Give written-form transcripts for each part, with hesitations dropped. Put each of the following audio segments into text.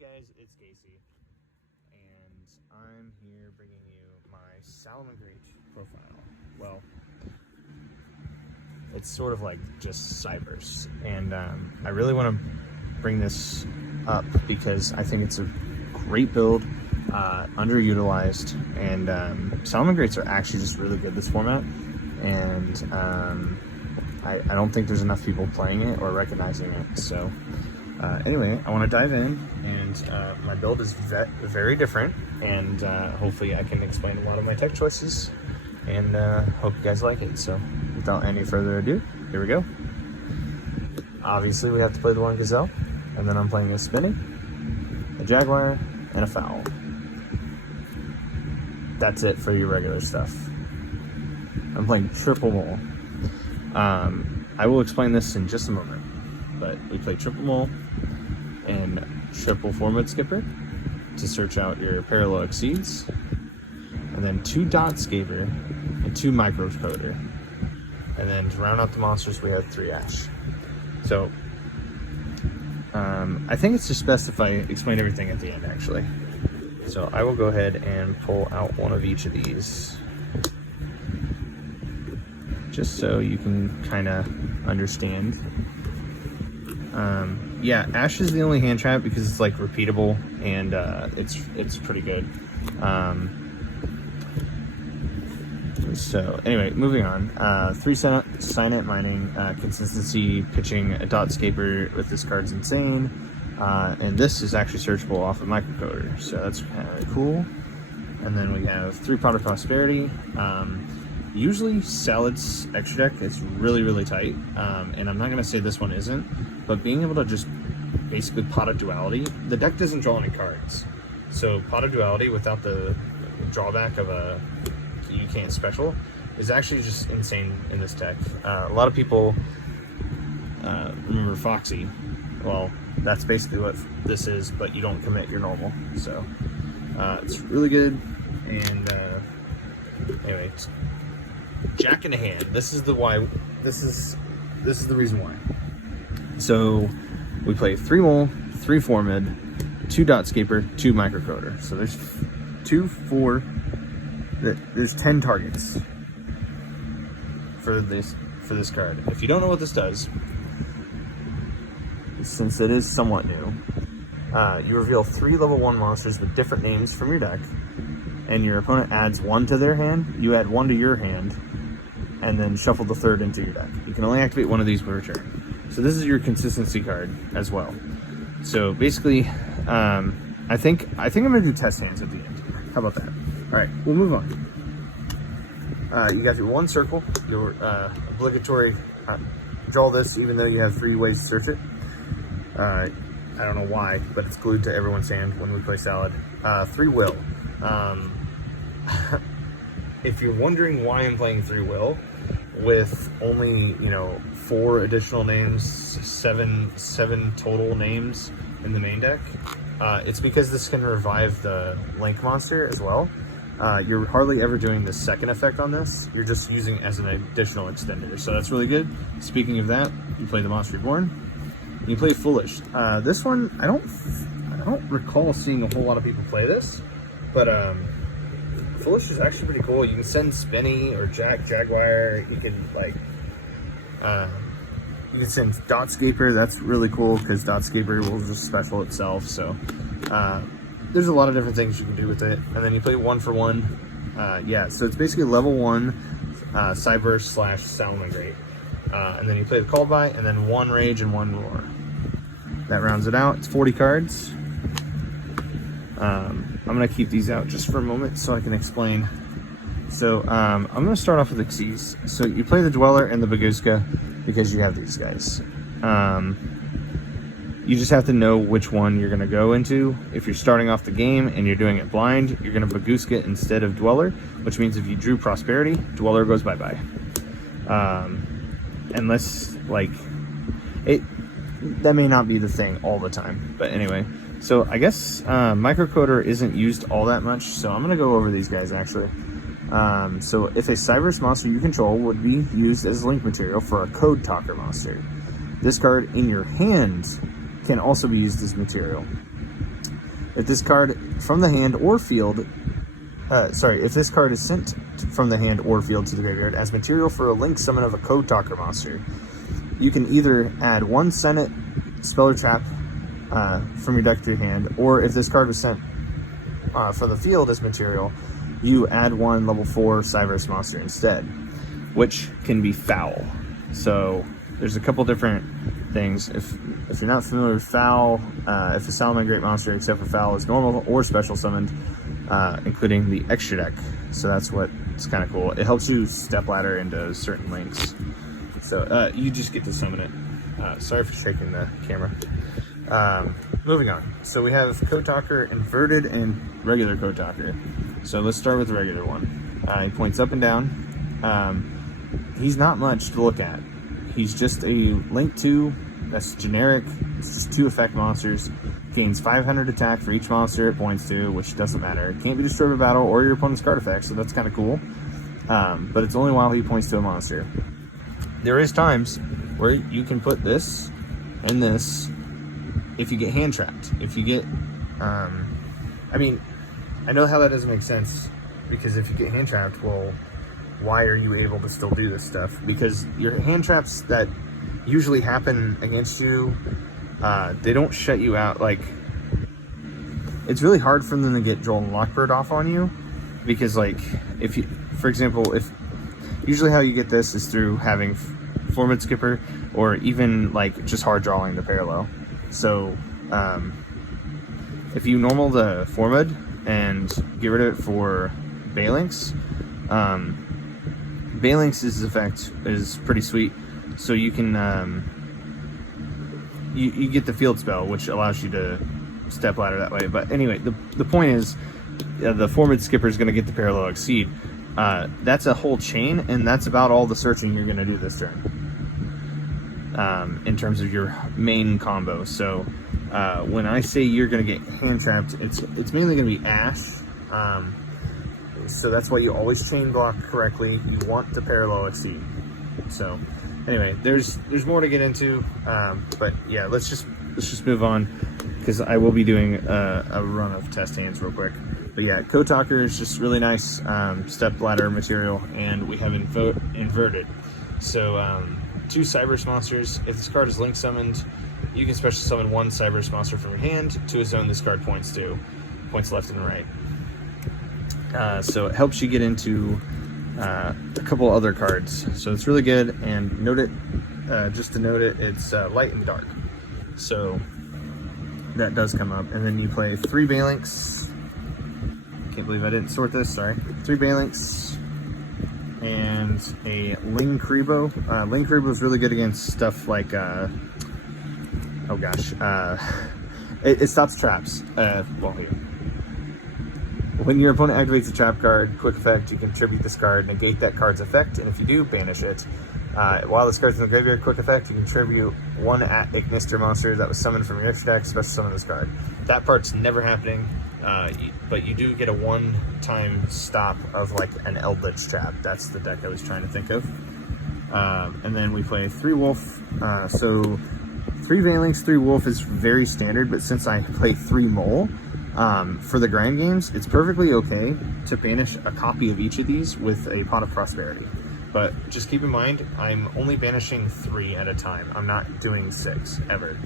guys, it's Casey, and I'm here bringing you my Salamangreat profile. Well, it's sort of like just Cybers, and I really want to bring this up because I think it's a great build, underutilized, and Salamangreats are actually just really good this format, and I don't think there's enough people playing it or recognizing it. So anyway, I want to dive in, and my build is very different, and hopefully I can explain a lot of my tech choices, and hope you guys like it. So without any further ado, here we go. Obviously we have to play the one gazelle, and then I'm playing a spinny, a jaguar, and a fowl. That's it for your regular stuff. I'm playing triple mole. I will explain this in just a moment, but we play triple mole and triple four-mode skipper to search out your parallel exceeds, and then 2 dot scaper and 2 microcoder, and then to round out the monsters we have 3 ash. So I think it's just best if I explain everything at the end, actually. So I will go ahead and pull out one of each of these, just so you can kind of understand. Yeah, Ash is the only hand trap because it's like repeatable, and it's pretty good. So anyway, moving on. 3 Signet mining, consistency, pitching a dot scaper with this card's insane, and this is actually searchable off of microcoder, so that's kind of cool. And then we have 3 pot of prosperity. Usually Salad's extra deck is really tight, and I'm not going to say this one isn't, but being able to just basically pot of duality, the deck doesn't draw any cards, so pot of duality without the drawback of a you can't special is actually just insane in this deck. A lot of people remember Foxy. Well, that's basically what this is, but you don't commit your normal, so it's really good. And anyway, Jack in the hand. This is the why. This is the reason why. So we play 3 mole, 3 four mid, 2 dot scaper, 2 microcoder. So there's 2, 4. There's 10 targets for this card. If you don't know what this does, since it is somewhat new, you reveal 3 level 1 monsters with different names from your deck, and your opponent adds 1 to their hand. You add 1 to your hand, and then shuffle the 3rd into your deck. You can only activate 1 of these per turn. So this is your consistency card as well. So basically, I think I'm gonna do test hands at the end. How about that? All right, we'll move on. You got your 1 circle, your obligatory draw this, even though you have 3 ways to search it. I don't know why, but it's glued to everyone's hand when we play Salad. 3 will. If you're wondering why I'm playing 3 will with only 4 additional names, 7 total names in the main deck, it's because this can revive the Link monster as well. You're hardly ever doing the second effect on this. You're just using it as an additional extender, so that's really good. Speaking of that, you play the Monster Reborn. You play Foolish. This one, I don't recall seeing a whole lot of people play this, but Foolish is actually pretty cool. You can send Spinny or Jaguar. You can you can send Dot Scaper. That's really cool because Dot Scaper will just special itself. So there's a lot of different things you can do with it. And then you play 1 for 1. Yeah, so it's basically level 1 Cyber / Salamangreat. And then you play the Called By, and then 1 Rage and 1 Roar. That rounds it out. It's 40 cards. I'm going to keep these out just for a moment so I can explain. So I'm going to start off with Xyz. So you play the Dweller and the Baguska because you have these guys. You just have to know which one you're going to go into. If you're starting off the game and you're doing it blind, you're going to Baguska instead of Dweller, which means if you drew Prosperity, Dweller goes bye-bye. Unless, that may not be the thing all the time. But anyway, so I guess microcoder isn't used all that much, so I'm going to go over these guys, actually. So if a Cyberse monster you control would be used as link material for a Code Talker monster, this card in your hand can also be used as material. If this card from the hand or field, if this card is sent from the hand or field to the graveyard as material for a link summon of a Code Talker monster, you can either add 1 Senate spell or trap from your deck to your hand, or if this card was sent from the field as material, you add 1 level 4 Cyberus monster instead, which can be foul. So there's a couple different things. If you're not familiar with foul, if a Salamangreat monster except for foul is normal or special summoned, including the extra deck. So that's what's kind of cool. It helps you step ladder into certain links. So you just get to summon it. Sorry for shaking the camera. Moving on. So we have Code Talker inverted and regular Code Talker. So let's start with the regular one. He points up and down. He's not much to look at. He's just a link 2 that's generic. It's just 2 effect monsters. Gains 500 attack for each monster it points to, which doesn't matter. It can't be destroyed by battle or your opponent's card effect, so that's kind of cool. But it's only while he points to a monster. There is times where you can put this and this if you get hand trapped. If you get, I mean, I know how that doesn't make sense, because if you get hand trapped, well, why are you able to still do this stuff? Because your hand traps that usually happen against you, they don't shut you out. Like, it's really hard for them to get Joel and Lockbird off on you, because, like, if you, for example, if usually how you get this is through having Formid Skipper, or even like just hard drawing the parallel. So if you normal the Formid and get rid of it for Balinx, Balinx's effect is pretty sweet. So you can you get the field spell, which allows you to step ladder that way. But anyway, the point is, the Formid Skipper is going to get the parallel exceed. That's a whole chain, and that's about all the searching you're going to do this turn in terms of your main combo. So when I say you're going to get hand trapped, it's mainly going to be Ash. So that's why you always chain block correctly. You want the parallel exceed. So anyway, there's more to get into, but yeah, let's just move on, because I will be doing a run of test hands real quick. But yeah, Code Talker is just really nice step ladder material, and we have inverted. So 2 Cyberus monsters. If this card is link summoned, you can special summon 1 Cyberus monster from your hand to a zone this card points to, points left and right. So it helps you get into a couple other cards. So it's really good, and note it, just to note it, it's light and dark. So that does come up, and then you play 3 Balinx. Can't believe I didn't sort this, sorry. 3 Balinx and a Ling Kribo. Ling Kribo is really good against stuff like, oh gosh, it stops traps. Well, here. When your opponent activates a trap card, quick effect, you can tribute this card, negate that card's effect, and if you do, banish it. While this card's in the graveyard, quick effect, you can tribute 1 Ignister monster that was summoned from your extra deck, special summon this card. That part's never happening, but you do get a 1-time stop of like an Eldritch Trap. That's the deck I was trying to think of. And then we play 3 Wolf. So 3 Balinx, 3 Wolf is very standard, but since I play 3 Mole, for the grind games, it's perfectly okay to banish a copy of each of these with a Pot of Prosperity. But just keep in mind, I'm only banishing 3 at a time. I'm not doing 6, ever.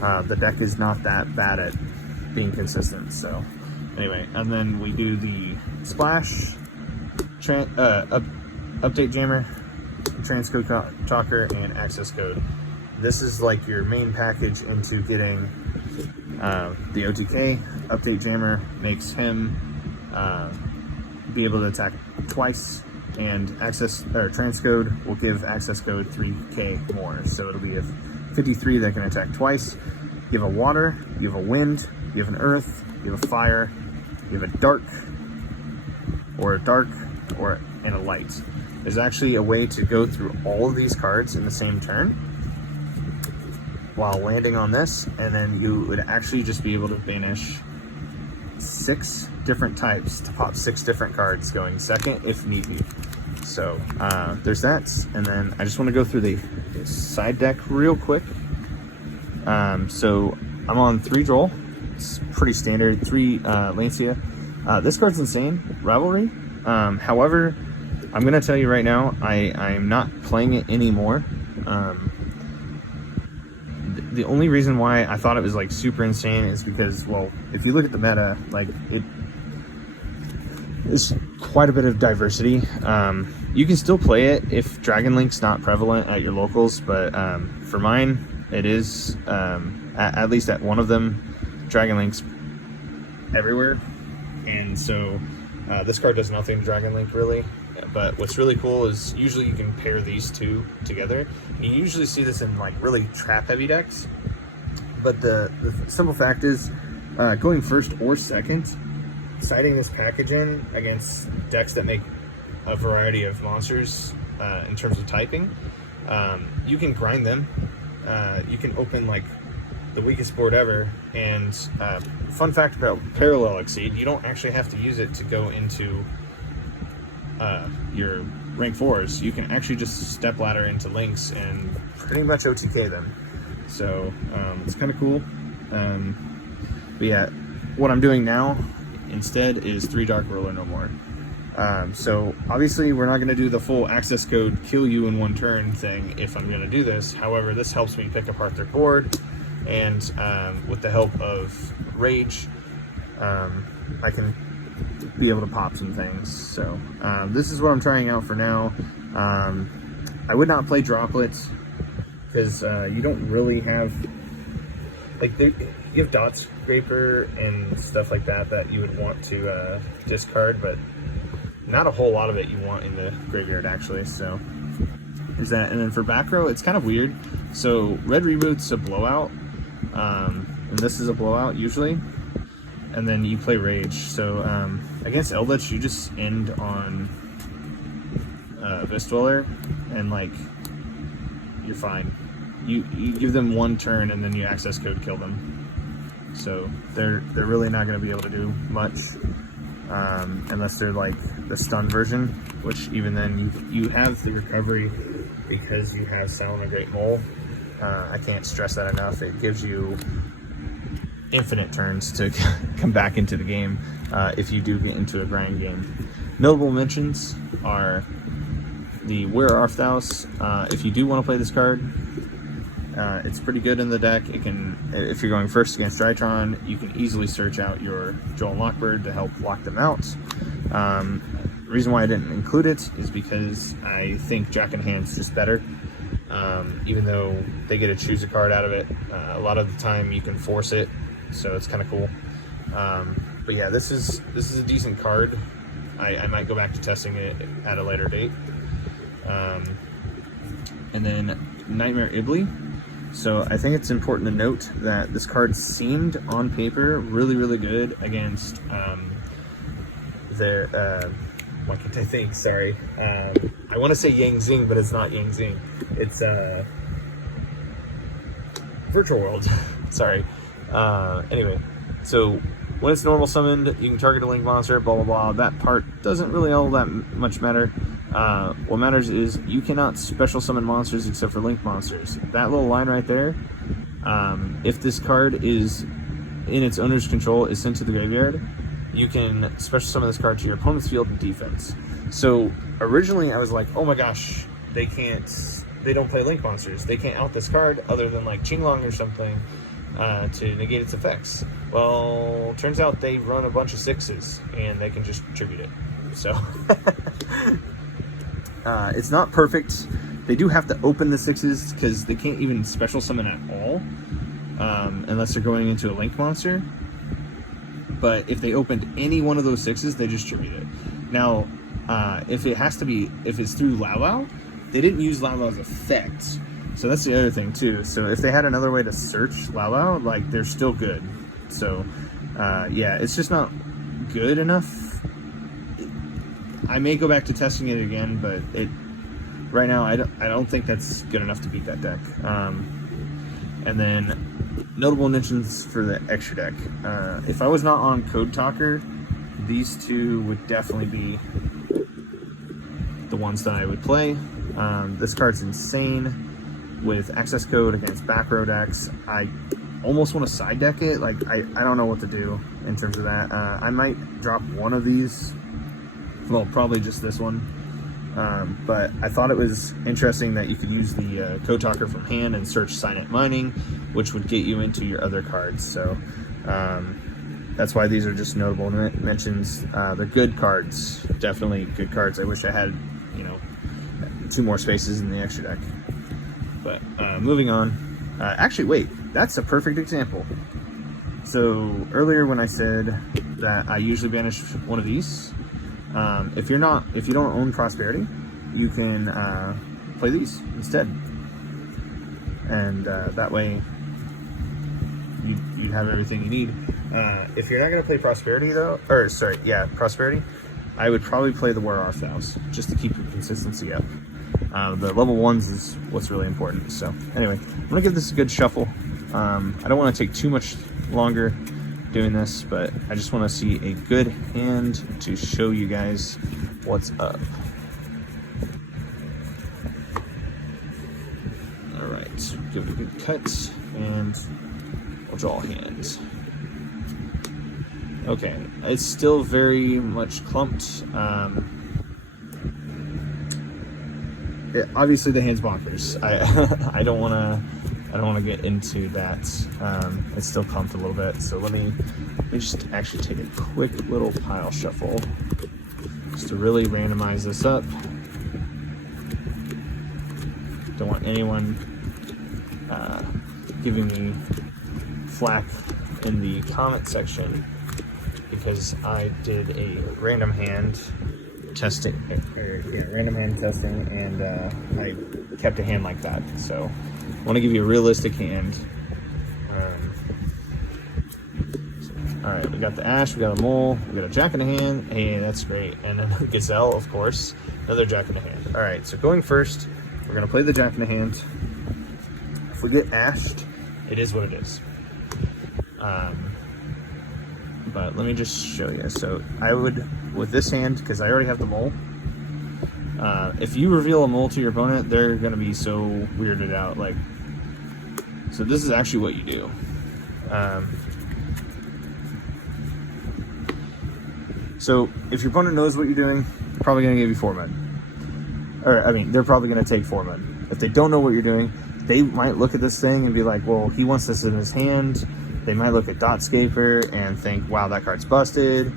The deck is not that bad at being consistent, so anyway. And then we do the Splash, Update Jammer, Transcode Talker, and Access Code. This is like your main package into getting the OTK. Update Jammer makes him be able to attack twice, and Transcode will give Access Code 3k more, so it'll be a 53 that can attack twice. You have a water, you have a wind, you have an earth, you have a fire, you have a dark, and a light. There's actually a way to go through all of these cards in the same turn while landing on this, and then you would actually just be able to banish 6 different types to pop 6 different cards going second if need be. So there's that, and then I just want to go through the side deck real quick. So I'm on 3 Droll, It's pretty standard. 3 Lancia. This card's insane. Rivalry. However, I'm gonna tell you right now, I'm not playing it anymore. The only reason why I thought it was like super insane is because, well, if you look at the meta, like it's quite a bit of diversity. You can still play it if Dragon Link's not prevalent at your locals, but for mine, it is, at least at one of them, Dragon Link's everywhere. And so this card does nothing to Dragon Link really. But what's really cool is usually you can pair these two together. And you usually see this in like really trap heavy decks. But the simple fact is, going first or second, siding this package in against decks that make a variety of monsters in terms of typing, you can grind them. You can open like the weakest board ever. And fun fact about Parallel Exceed, you don't actually have to use it to go into your rank 4s. You can actually just step ladder into links and pretty much OTK them. So it's kind of cool. But yeah, what I'm doing now instead is 3 Dark Ruler no more. So obviously we're not going to do the full access code kill you in 1 turn thing if I'm going to do this. However, this helps me pick apart their board, and with the help of Rage, I can be able to pop some things. So this is what I'm trying out for now. I would not play Droplets because you don't really have, like, you have Dot Scraper and stuff like that you would want to discard, but not a whole lot of it you want in the graveyard actually. So is that. And then for back row, it's kind of weird. So Red Reboot's a blowout, and this is a blowout usually. And then you play Rage. So against Eldritch, you just end on Vistdweller, and like you're fine. You give them 1 turn, and then you access code kill them. So they're really not going to be able to do much unless they're like the stun version, which even then you have the recovery because you have Salamangreat Mole. I can't stress that enough. It gives you infinite turns to come back into the game if you do get into a grind game. Notable mentions are the Where Art Thou. If you do want to play this card, it's pretty good in the deck. It can, if you're going first against Drytron, you can easily search out your Joel and Lockbird to help lock them out. The reason why I didn't include it is because I think Jack in Hand's just better. Even though they get to choose a card out of it, a lot of the time you can force it, so it's kind of cool. But yeah, this is a decent card. I might go back to testing it at a later date. And then Nightmare Ibly. So I think it's important to note that this card seemed on paper really, really good against their what can I think? Sorry, I want to say Yang Zing, but it's not Yang Zing. It's Virtual World. Sorry. Anyway, so when it's normal summoned, you can target a link monster, blah blah blah. That part doesn't really all that much matter. What matters is you cannot special summon monsters except for link monsters. That little line right there, if this card is in its owner's control, is sent to the graveyard, you can special summon this card to your opponent's field and defense. So originally I was like, oh my gosh, they don't play link monsters. They can't out this card other than like Qinglong or something to negate its effects. Well, turns out they run a bunch of 6s and they can just tribute it. So it's not perfect. They do have to open the 6s because they can't even special summon at all unless they're going into a link monster. But if they opened any one of those 6s, they just tribute it. Now, if it's through Lao Lao, they didn't use Lao Lao's effect. So that's the other thing too. So if they had another way to search Lao Lao, like, they're still good. So yeah, it's just not good enough. I may go back to testing it again, but right now I don't think that's good enough to beat that deck. And then notable mentions for the extra deck. If I was not on Code Talker, these two would definitely be the ones that I would play. This card's insane with access code against back row decks. almost want to side deck it. Like, I don't know what to do in terms of that. I might drop one of these. Well, probably just this one. But I thought it was interesting that you could use the code talker from hand and search Signet Mining, which would get you into your other cards. So that's why these are just notable mentions. They're good cards, definitely good cards. I wish I had, you know, 2 more spaces in the extra deck. But moving on. Actually, wait, that's a perfect example. So earlier when I said that I usually banish one of these, if you don't own Prosperity, you can play these instead, and that way you'd have everything you need. If you're not going to play Prosperity though, or sorry, yeah, Prosperity, I would probably play the War Arthals just to keep your consistency up. The level 1s is what's really important. So anyway, I'm gonna give this a good shuffle. I don't want to take too much longer doing this, but I just want to see a good hand to show you guys what's up. All right, give it a good cut, and we'll draw a hand. Okay, it's still very much clumped. Obviously the hand's bonkers. I don't want to get into that. It's still clumped a little bit, so let me just actually take a quick little pile shuffle just to really randomize this up. Don't want anyone giving me flack in the comment section because I did a random hand testing, and I kept a hand like that. So I want to give you a realistic hand. All right, we got the Ash, we got a Mole, we got a Jack in the hand. Hey, that's great. And then a Gazelle, of course, another Jack in the hand. All right, so going first, we're gonna play the Jack in the hand. If we get ashed, it is what it is. But let me just show you. So I would, with this hand, because I already have the Mole, if you reveal a Mole to your opponent, they're going to be so weirded out. Like, so this is actually what you do. So if your opponent knows what you're doing, they're probably going to give you 4 mud. Or, I mean, they're probably going to take 4 mud. If they don't know what you're doing, they might look at this thing and be like, well, he wants this in his hand. They might look at Dotscaper and think, wow, that card's busted.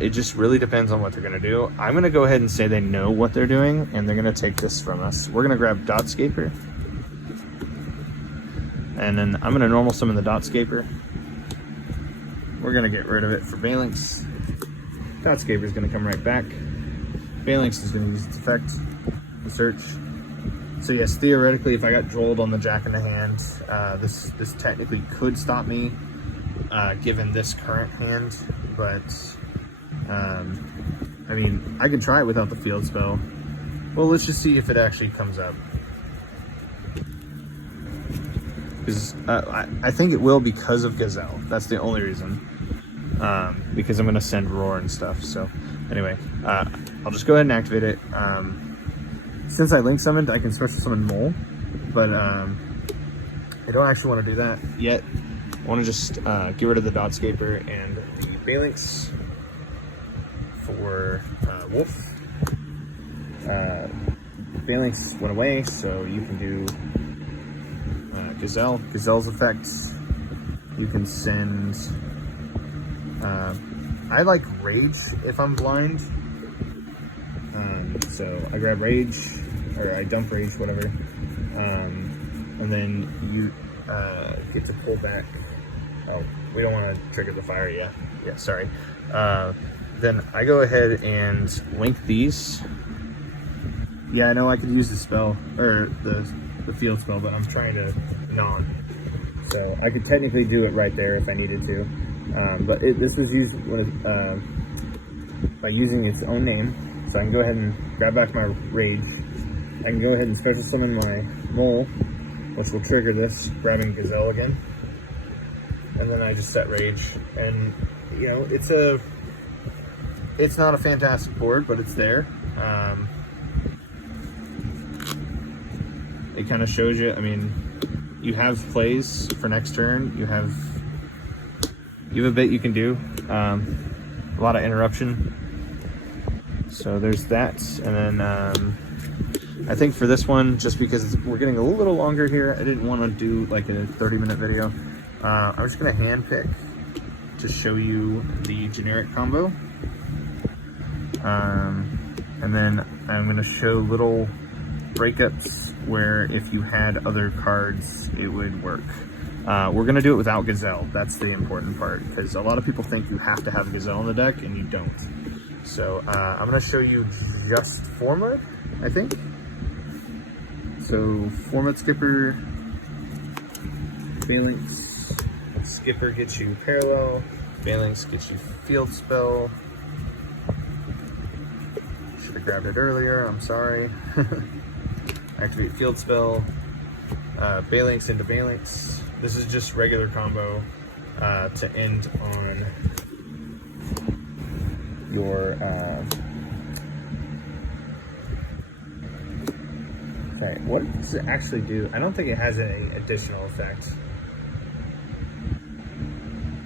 It just really depends on what they're going to do. I'm going to go ahead and say they know what they're doing, and they're going to take this from us. We're going to grab Dotscaper. And then I'm going to normal summon the Dotscaper. We're going to get rid of it for Phalanx. Dotscaper is going to come right back. Phalanx is going to use its effect to search. So yes, theoretically, if I got drolled on the Jack in the hand, this technically could stop me, given this current hand. But I mean, I can try it without the field spell. Well, let's just see if it actually comes up. Because I think it will because of Gazelle. That's the only reason. Because I'm going to send Roar and stuff. So anyway, I'll just go ahead and activate it. Since I link summoned, I can special summon Mole, but I don't actually want to do that yet. I want to just get rid of the Dotscaper and the Phalanx for Wolf. Phalanx went away, so you can do Gazelle. Gazelle's effects. You can send. I like Rage if I'm blind. So I grab Rage, or I dump Rage, whatever, and then you get to pull back. Oh, we don't want to trigger the fire yet. Yeah, sorry. Then I go ahead and link these. Yeah, I know I could use the spell, or the field spell, but I'm trying to non. So I could technically do it right there if I needed to. But this was used by using its own name. So I can go ahead and grab back my Rage. I can go ahead and special summon my Mole, which will trigger this, grabbing Gazelle again. And then I just set Rage. And, you know, it's not a fantastic board, but it's there. It kind of shows you, I mean, you have plays for next turn. You have a bit you can do. A lot of interruption. So there's that, and then I think for this one, just because we're getting a little longer here, I didn't want to do like a 30-minute video. I'm just gonna hand pick to show you the generic combo, and then I'm gonna show little breakups where if you had other cards, it would work. We're gonna do it without Gazelle. That's the important part, because a lot of people think you have to have Gazelle in the deck, and you don't. So I'm gonna show you just format, I think. So format skipper, Phalanx skipper gets you parallel, Phalanx gets you field spell. Should have grabbed it earlier, I'm sorry. Activate field spell, Phalanx into Phalanx. This is just regular combo to end on your okay, what does it actually do? I don't think it has any additional effect.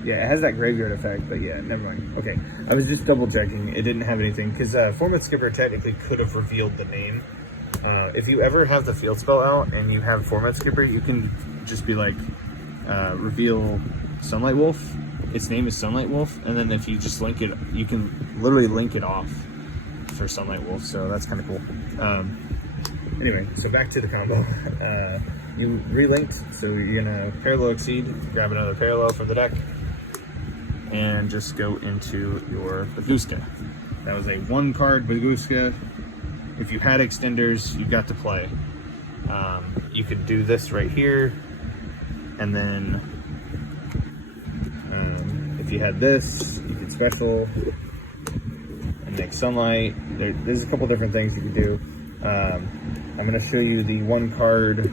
Yeah, it has that graveyard effect, but yeah, never mind. Okay, I was just double checking. It didn't have anything, because Format Skipper technically could have revealed the name. If you ever have the field spell out and you have Format Skipper, you can just be like, reveal Sunlight Wolf. Its name is Sunlight Wolf, and then if you just link it, you can literally link it off for Sunlight Wolf, so that's kind of cool. Anyway, so back to the combo. You relinked, so you're gonna parallel exceed, grab another parallel from the deck, and just go into your Baguska. That was a 1-card Baguska. If you had extenders, you got to play. You could do this right here, and then if you had this, you could special and make sunlight. There's a couple different things you could do. I'm going to show you the 1-card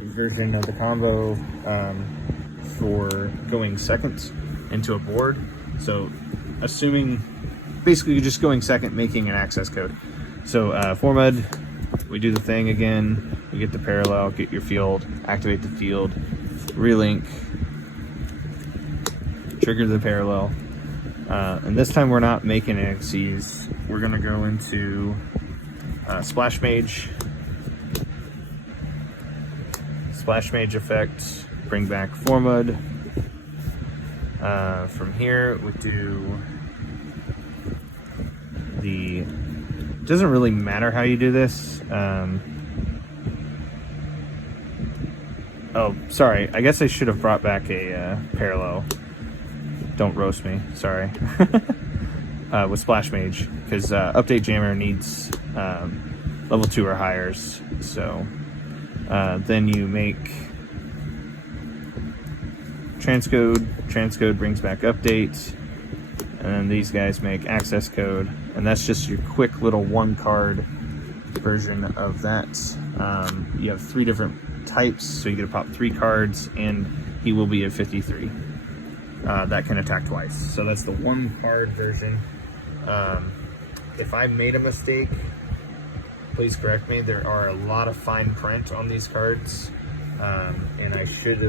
version of the combo for going second into a board. So assuming basically you're just going second, making an access code. So Formud, we do the thing again, we get the parallel, get your field, activate the field, relink, trigger the parallel, and this time we're not making XCs. We're gonna go into Splash Mage effect, bring back Formud. From here we do the, doesn't really matter how you do this. Oh, sorry, I guess I should have brought back a parallel. Don't roast me, sorry. With Splash Mage, because Update Jammer needs level 2 or higher. So then you make transcode brings back update, and then these guys make access code, and that's just your quick little 1-card version of that. You have 3 different types, so you get to pop 3 cards, and he will be a 53. That can attack twice. So that's the 1-card version. If I made a mistake, please correct me. There are a lot of fine print on these cards, and I should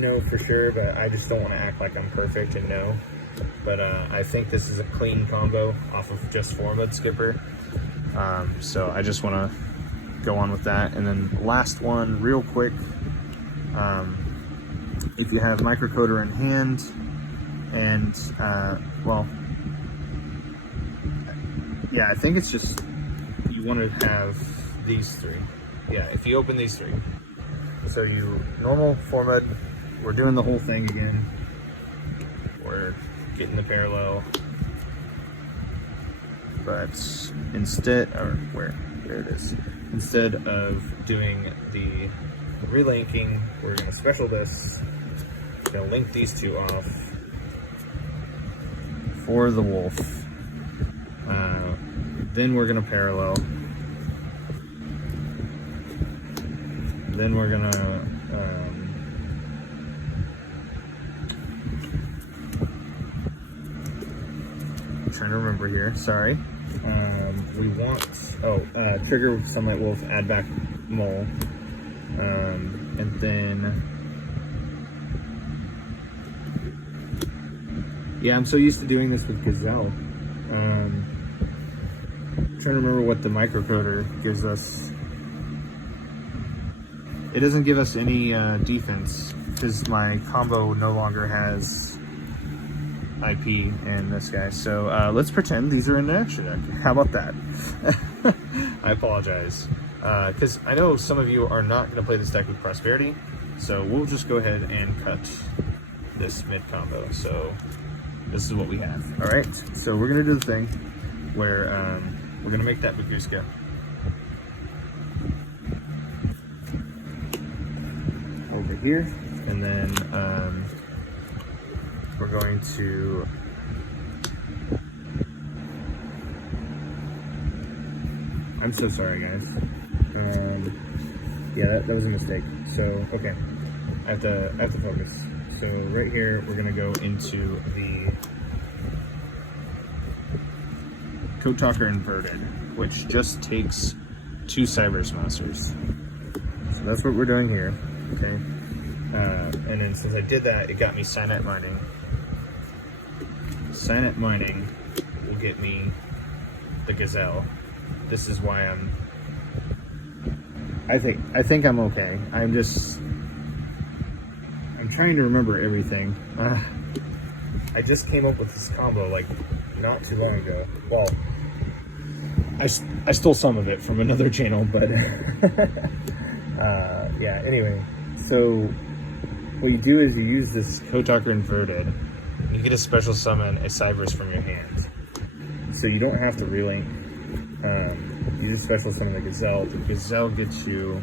know for sure, but I just don't want to act like I'm perfect and know. But I think this is a clean combo off of just Formud Skipper. So I just want to go on with that. And then last one, real quick. If you have Microcoder in hand, and well, yeah, I think it's just you want to have these 3. Yeah, if you open these 3, so you normal Formud, we're doing the whole thing again. We're getting the parallel, but instead, or there it is. Instead of doing the relinking, we're going to special this. We're going to link these 2 off for the wolf. Then we're going to parallel. Then we're going to I'm trying to remember here, sorry. We want, trigger Sunlight Wolf, add back mole. And then, yeah, I'm so used to doing this with gazelle. Trying to remember what the microcoder gives us. It doesn't give us any defense because my combo no longer has IP in this guy. So let's pretend these are in the extra deck. How about that? I apologize. Because I know some of you are not going to play this deck with Prosperity. So we'll just go ahead and cut this mid combo. So this is what we have. Alright, so we're going to do the thing where we're going to make that Baguska. Over here, and then we're going to I'm so sorry, guys. Yeah, that was a mistake. So okay, I have to focus. So right here, we're gonna go into the Code Talker inverted, which just takes 2 Cybers monsters. So that's what we're doing here. Okay, and then since I did that, it got me Cyanite Mining. Cyanite Mining will get me the Gazelle. This is why I think I'm okay. I'm trying to remember everything. I just came up with this combo like not too long ago. Well, I stole some of it from another channel, but yeah. Anyway. So what you do is you use this Code Talker inverted. You get a special summon a Cybers from your hand. So you don't have to relink. You just special summon the Gazelle. The Gazelle gets you...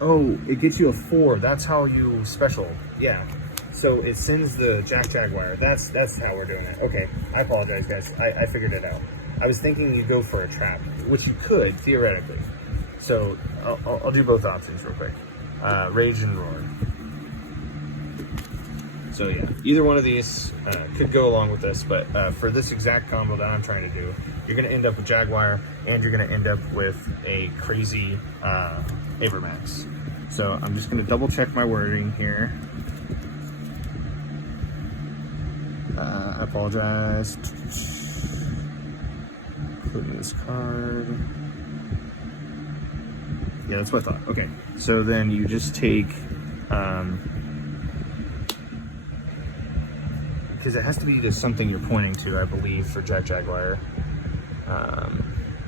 Oh, it gets you a 4. That's how you special. Yeah. So it sends the Jaguar. That's how we're doing it. Okay. I apologize, guys. I figured it out. I was thinking you'd go for a trap, which you could, theoretically. So I'll do both options real quick. Rage and Roar. So yeah, either one of these could go along with this, but for this exact combo that I'm trying to do, you're going to end up with Jaguar, and you're going to end up with a crazy Avermax. So I'm just going to double check my wording here. I apologize. Including this card. Yeah, that's what I thought. Okay, so then you just take, because it has to be just something you're pointing to, I believe, for Jaguar.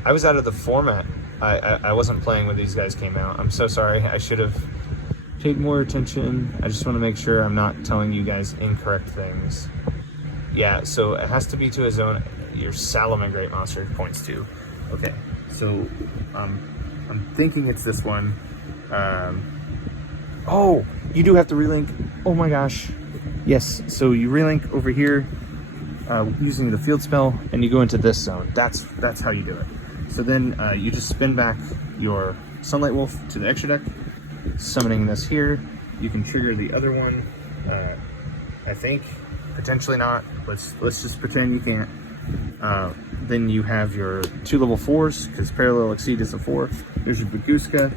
I was out of the format. I wasn't playing when these guys came out. I'm so sorry. I should have paid more attention. I just want to make sure I'm not telling you guys incorrect things. Yeah, so it has to be to a zone your Salamangreat monster points to. Okay, so I'm thinking it's this one. Oh, you do have to relink. Oh my gosh. Yes, so you relink over here using the field spell, and you go into this zone. That's how you do it. So then you just spin back your Sunlight Wolf to the extra deck, summoning this here. You can trigger the other one. I think potentially not. Let's just pretend you can't. Then you have your 2 level 4s, because Parallel Exceed is a 4. There's your Baguska.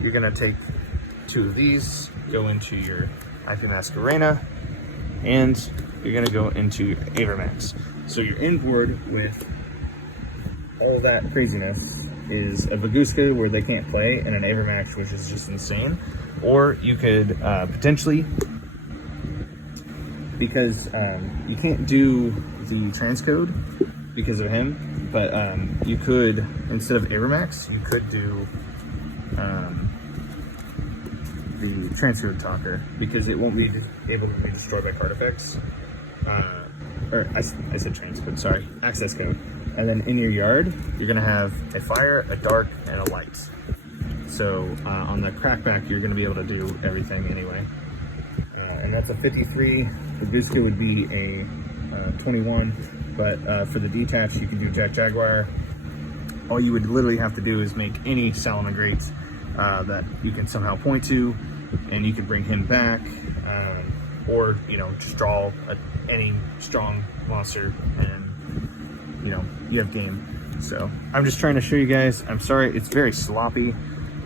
You're gonna take 2 of these, go into your IP Masquerena, and you're gonna go into your Avermax. So your in board with all that craziness is a Baguska where they can't play, and an Avermax, which is just insane. Or you could potentially, because you can't do the transcode because of him, but you could, instead of Avermax, you could do the transcode talker, because it won't be able to be destroyed by card effects. Or I said transcode, sorry, access code. And then in your yard, you're gonna have a fire, a dark, and a light. So on the crackback, you're gonna be able to do everything anyway. And that's a 53. The Baguska would be a 21, but for the detach, you can do Jaguar. All you would literally have to do is make any Salamangreat that you can somehow point to, and you can bring him back, or just draw any strong monster, and you have game. So I'm just trying to show you guys. I'm sorry, it's very sloppy.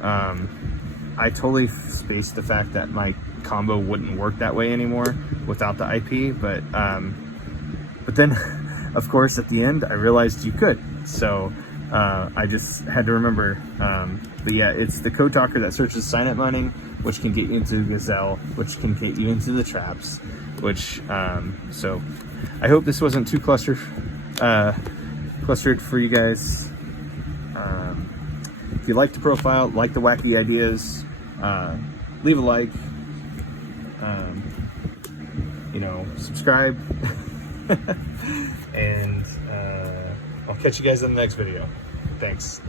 I totally spaced the fact that my combo wouldn't work that way anymore without the IP, but then of course at the end I realized you could, so I just had to remember. But yeah, it's the code talker that searches sign-up mining, which can get you into Gazelle, which can get you into the traps, which so I hope this wasn't too clustered for you guys. If you like the profile, like the wacky ideas, leave a like, subscribe, and I'll catch you guys in the next video. Thanks.